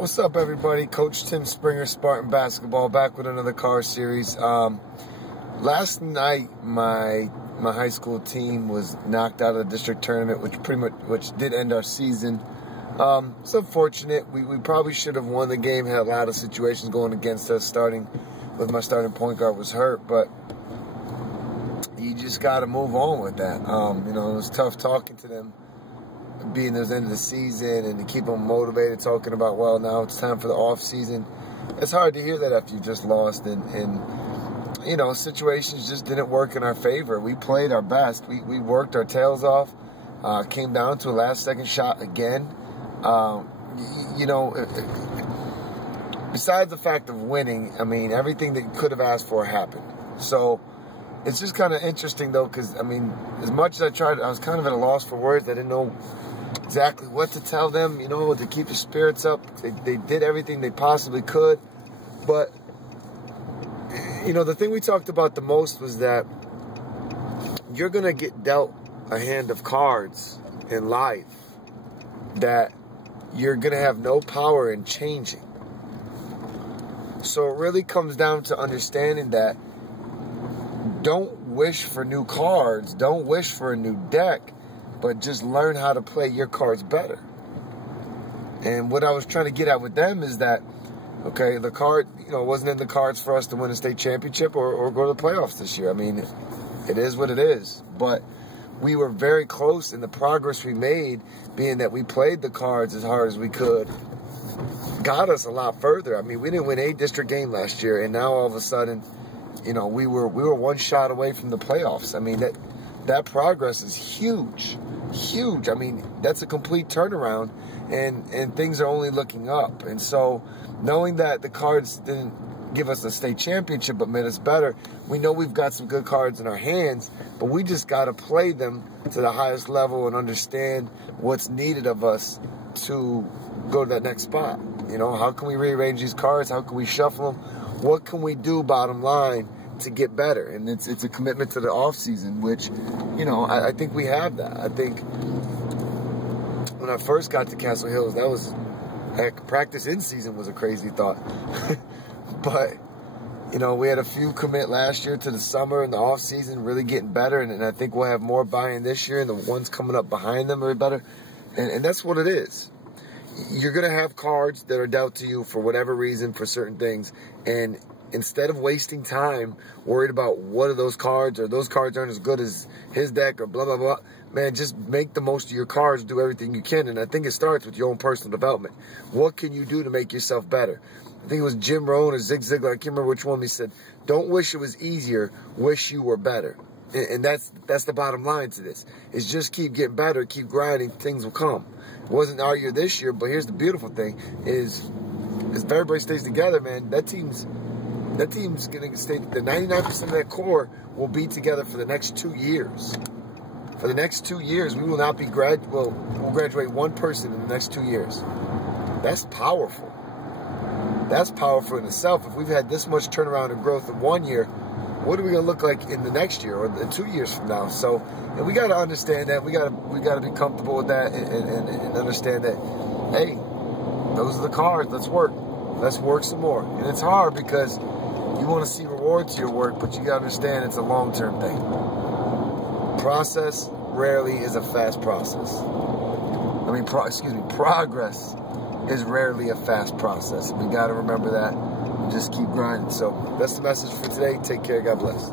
What's up, everybody? Coach Tim, Springer Spartan Basketball, back with another car series. Last night, my high school team was knocked out of the district tournament, which did end our season. It's unfortunate. We probably should have won the game. Had a lot of situations going against us. Starting with my starting point guard was hurt, but you just got to move on with that. It was tough talking to them, being there's the end of the season, and to keep them motivated, talking about, well, now it's time for the off season. It's hard to hear that after you just lost, and situations just didn't work in our favor. We played our best. We worked our tails off. Came down to a last-second shot again. Besides the fact of winning, I mean, everything that you could have asked for happened. So it's just kind of interesting, though, because, as much as I tried, I was kind of at a loss for words. I didn't know exactly what to tell them, to keep the spirits up. They did everything they possibly could. But, the thing we talked about the most was that you're going to get dealt a hand of cards in life that you're going to have no power in changing. So it really comes down to understanding that don't wish for new cards, don't wish for a new deck, but just learn how to play your cards better. And what I was trying to get at with them is that, okay, the card, wasn't in the cards for us to win a state championship or go to the playoffs this year. I mean, it is what it is. But we were very close, and the progress we made, being that we played the cards as hard as we could, got us a lot further. I mean, we didn't win a district game last year, and now all of a sudden, we were one shot away from the playoffs. I mean, that progress is huge, huge. I mean, that's a complete turnaround, and things are only looking up. And so, knowing that the cards didn't give us a state championship but made us better, we know we've got some good cards in our hands, but we just got to play them to the highest level and understand what's needed of us to go to that next spot. How can we rearrange these cards? How can we shuffle them? What can we do, bottom line, to get better? And it's a commitment to the off season, which, I think we have that. I think when I first got to Castle Hills, that was, heck, practice in season was a crazy thought. But, we had a few commit last year to the summer and the off season, really getting better. And I think we'll have more buy-in this year, and the ones coming up behind them are better. And that's what it is. You're going to have cards that are dealt to you for whatever reason, for certain things. And instead of wasting time worried about what are those cards, or those cards aren't as good as his deck, or blah, blah, blah, man, just make the most of your cards, do everything you can. And I think it starts with your own personal development. What can you do to make yourself better? I think it was Jim Rohn or Zig Ziglar, I can't remember which one, he said, don't wish it was easier, wish you were better. And that's the bottom line to this, is just keep getting better, keep grinding, things will come. It wasn't our year this year, but here's the beautiful thing, is if everybody stays together, man, that team's going to stay, the 99% of that core will be together for the next 2 years. For the next 2 years, we will not be we'll graduate one person in the next 2 years. That's powerful. That's powerful in itself. If we've had this much turnaround and growth in 1 year, what are we going to look like in the next year or 2 years from now? So, and we got to understand that. We got to be comfortable with that and understand that, hey, those are the cards. Let's work. Let's work some more. And it's hard because you want to see reward to your work, but you got to understand it's a long-term thing. Process rarely is a fast process. Progress is rarely a fast process. We got to remember that. Just keep grinding. So that's the message for today. Take care. God bless.